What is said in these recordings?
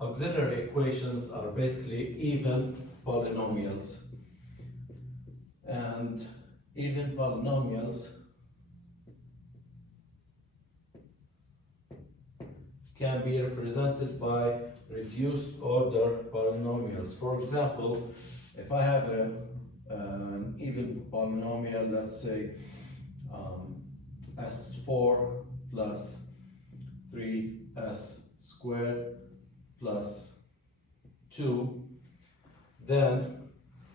auxiliary equations are basically even polynomials. And even polynomials can be represented by reduced order polynomials. For example, if I have an even polynomial, let's say s4 plus 3s squared plus 2, then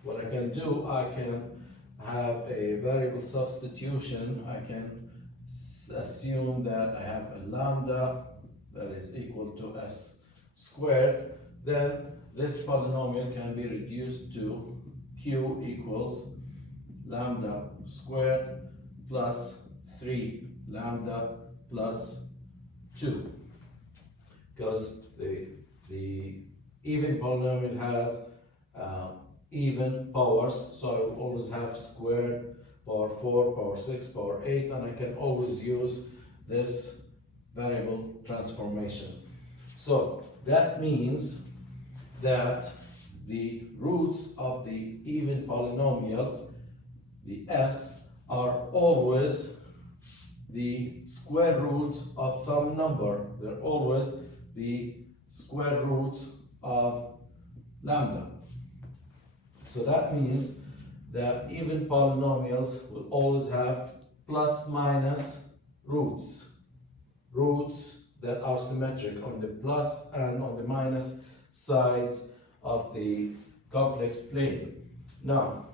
what I can do, I can have a variable substitution. I can assume that I have a lambda that is equal to s squared. Then this polynomial can be reduced to q equals lambda squared plus 3 lambda plus 2, because the even polynomial has even powers, so I will always have squared, power 4, power 6, power 8, and I can always use this variable transformation. So that means that the roots of the even polynomial, the s, are always the square root of some number. They're always the square root of lambda. So that means that even polynomials will always have plus minus roots. Roots that are symmetric on the plus and on the minus sides of the complex plane. Now,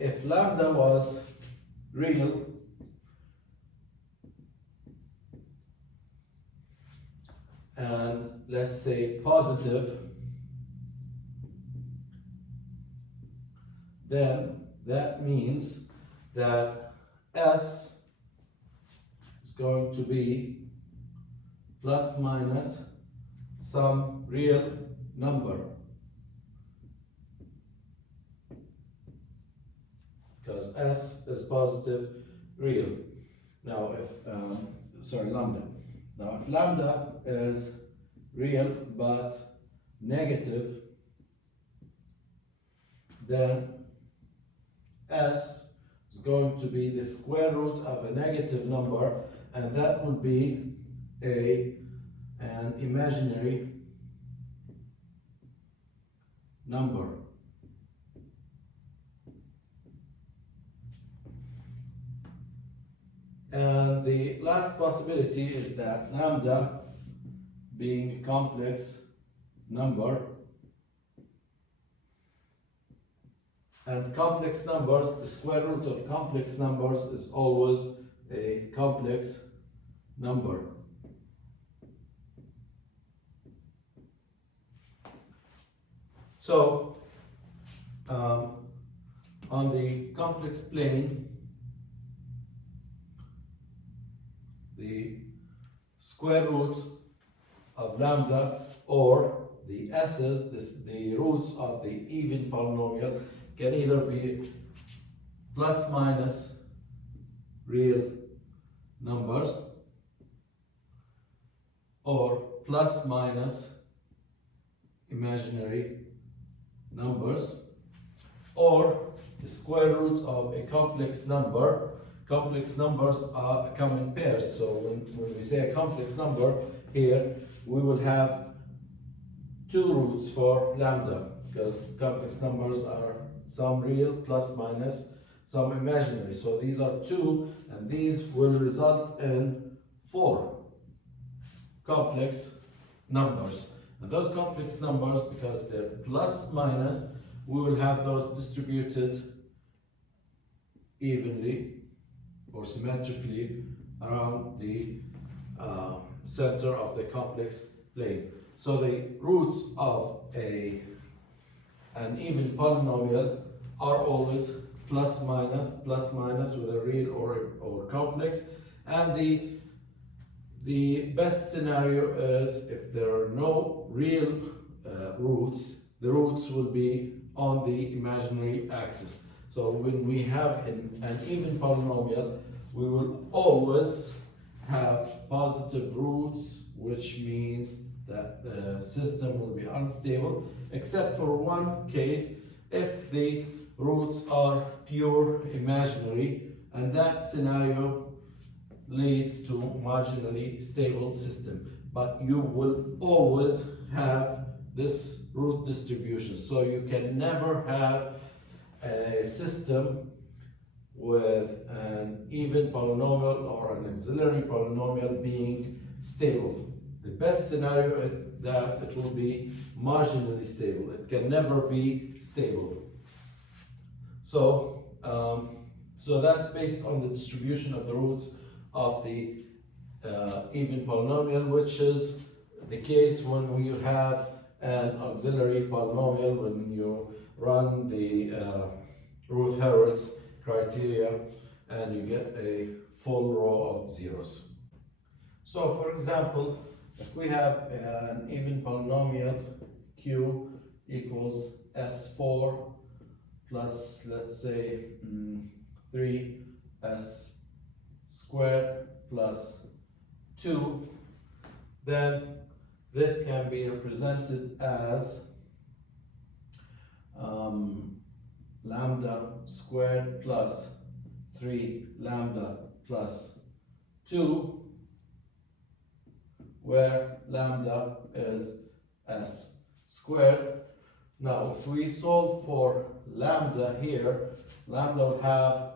if lambda was real, and let's say positive, then that means that s is going to be plus minus some real number, because s is positive real. Now if lambda. Now if lambda is real but negative, then s is going to be the square root of a negative number, and that will be an imaginary number. And the last possibility is that lambda, being a complex number, and complex numbers, the square root of complex numbers is always a complex number. So, on the complex plane, the square root of lambda, or the s's, the roots of the even polynomial, can either be plus minus real numbers or plus minus imaginary numbers, or the square root of a complex number. Complex numbers come in pairs, so when we say a complex number here, we will have two roots for lambda, because complex numbers are some real plus minus some imaginary. So these are two, and these will result in 4 complex numbers. And those complex numbers, because they're plus minus, we will have those distributed evenly or symmetrically around the center of the complex plane. So the roots of an even polynomial are always plus minus with a real or complex, and the best scenario is if there are no real roots, the roots will be on the imaginary axis. So when we have an even polynomial, we will always have positive roots, which means that the system will be unstable, except for one case, if the roots are pure imaginary, and that scenario leads to marginally stable system. But you will always have this root distribution, so you can never have a system with an even polynomial or an auxiliary polynomial being stable. The best scenario is that it will be marginally stable. It can never be stable. So, so that's based on the distribution of the roots of the even polynomial, which is the case when you have an auxiliary polynomial, when you run the Routh-Hurwitz criteria and you get a full row of zeros. So for example, if we have an even polynomial q equals s4 plus, let's say, 3s squared plus 2, then this can be represented as lambda squared plus 3 lambda plus 2, where lambda is s squared. Now, if we solve for lambda here, lambda will have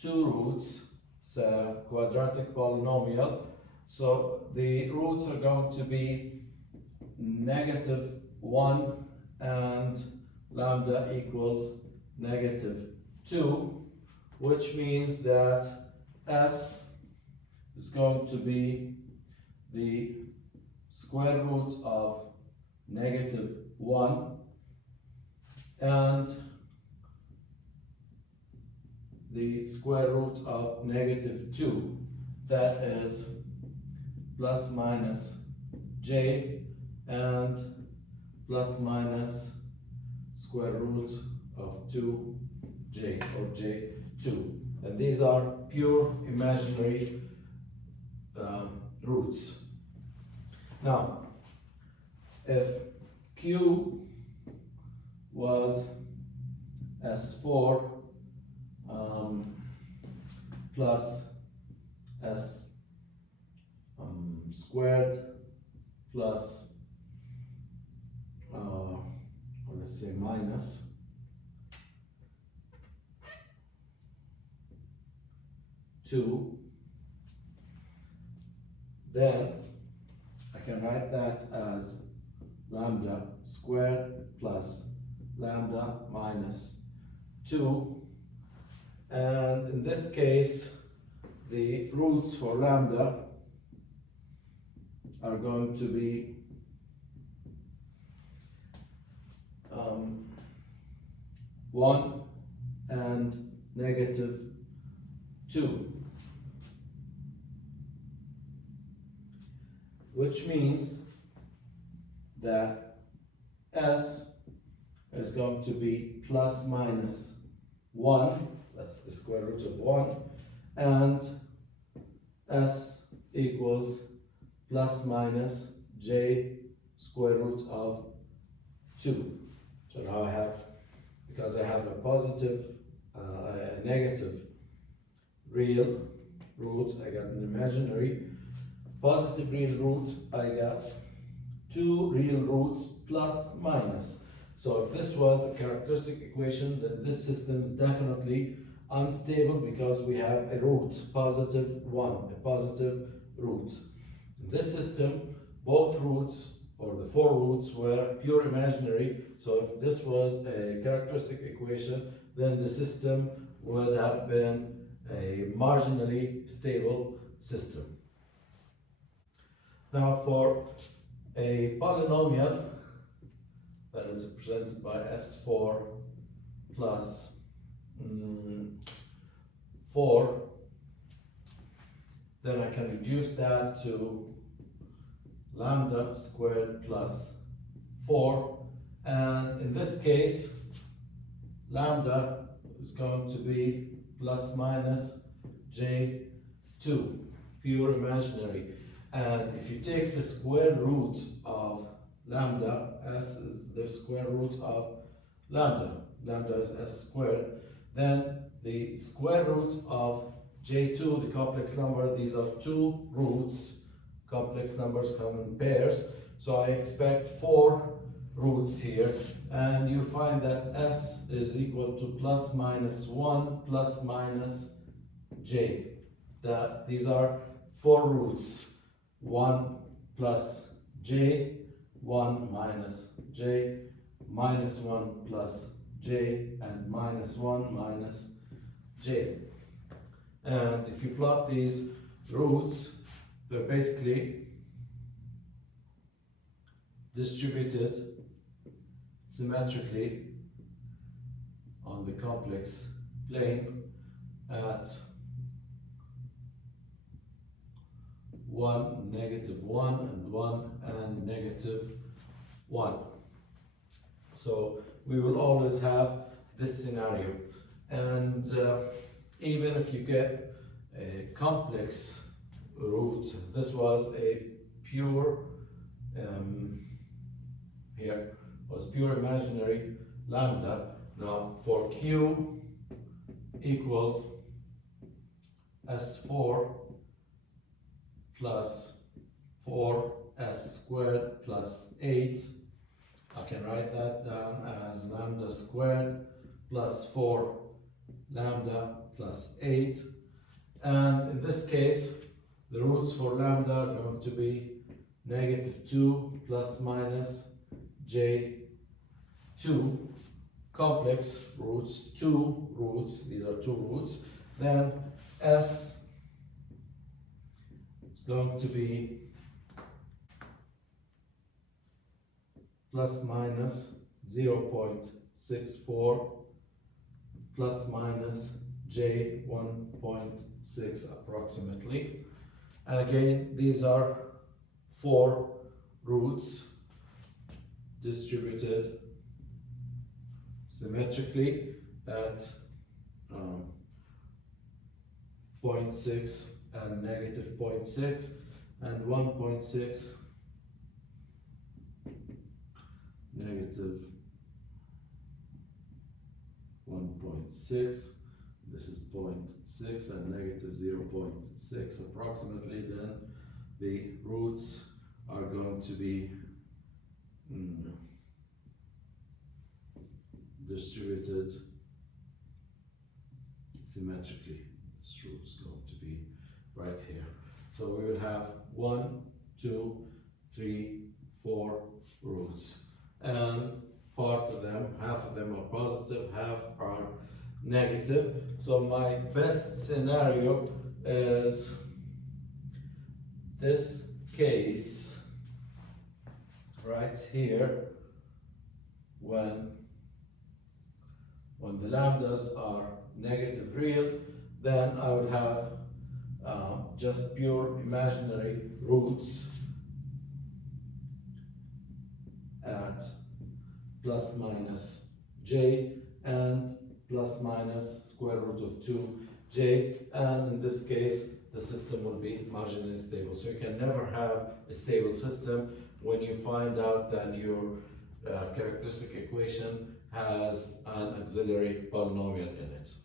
2 roots. It's a quadratic polynomial. So the roots are going to be -1 and lambda equals -2, which means that s is going to be the square root of -1 and the square root of -2, that is plus minus j and plus minus square root of 2j or j2. And these are pure imaginary roots. Now, if q was s4 plus s squared plus, let's say, minus 2, then I can write that as lambda squared plus lambda minus 2, and in this case the roots for lambda are going to be 1 and -2, which means that s is going to be plus minus 1, that's the square root of 1, and s equals plus minus j square root of 2. So now I have, because I have a positive, a negative real root, I got an imaginary positive real root, I got 2 real roots plus minus. So if this was a characteristic equation, then this system is definitely unstable because we have a root, positive 1, a positive root. In this system, both roots, or the 4 roots, were pure imaginary. So if this was a characteristic equation, then the system would have been a marginally stable system. Now for a polynomial that is represented by s4 plus 4, then I can reduce that to lambda squared plus 4, and in this case lambda is going to be plus minus j2, pure imaginary, And if you take the square root of lambda, s is the square root of lambda, lambda is s squared, then the square root of j2, the complex number, these are two roots, complex numbers come in pairs, so I expect 4 roots here, and you find that s is equal to plus minus 1 plus minus j. These are 4 roots, 1 plus j, 1 minus j, minus 1 plus j, and minus 1 minus j. And if you plot these roots, they're basically distributed symmetrically on the complex plane at 1, -1, and 1, and -1. So we will always have this scenario. And even if you get a complex root, this was a pure, here was pure imaginary lambda. Now for q equals s4 plus 4s squared plus 8, I can write that down as lambda squared plus 4 lambda plus 8. And in this case, the roots for lambda are going to be -2 plus minus j2, complex roots, 2 roots, these are 2 roots. Then s is going to be plus minus 0.64 plus minus j 1.6 approximately. And again, these are 4 roots distributed symmetrically at 0.6 and -0.6 and 1.6 -1.6. This is 0.6 and -0.6 approximately. Then the roots are going to be distributed symmetrically. This root is going to be right here. So we will have 1, 2, 3, 4 roots, and part of them, half of them are positive, half are negative. So my best scenario is this case right here, when the lambdas are negative real, then I would have just pure imaginary roots at plus minus j and plus minus square root of 2j, and in this case the system will be marginally stable. So you can never have a stable system when you find out that your characteristic equation has an auxiliary polynomial in it.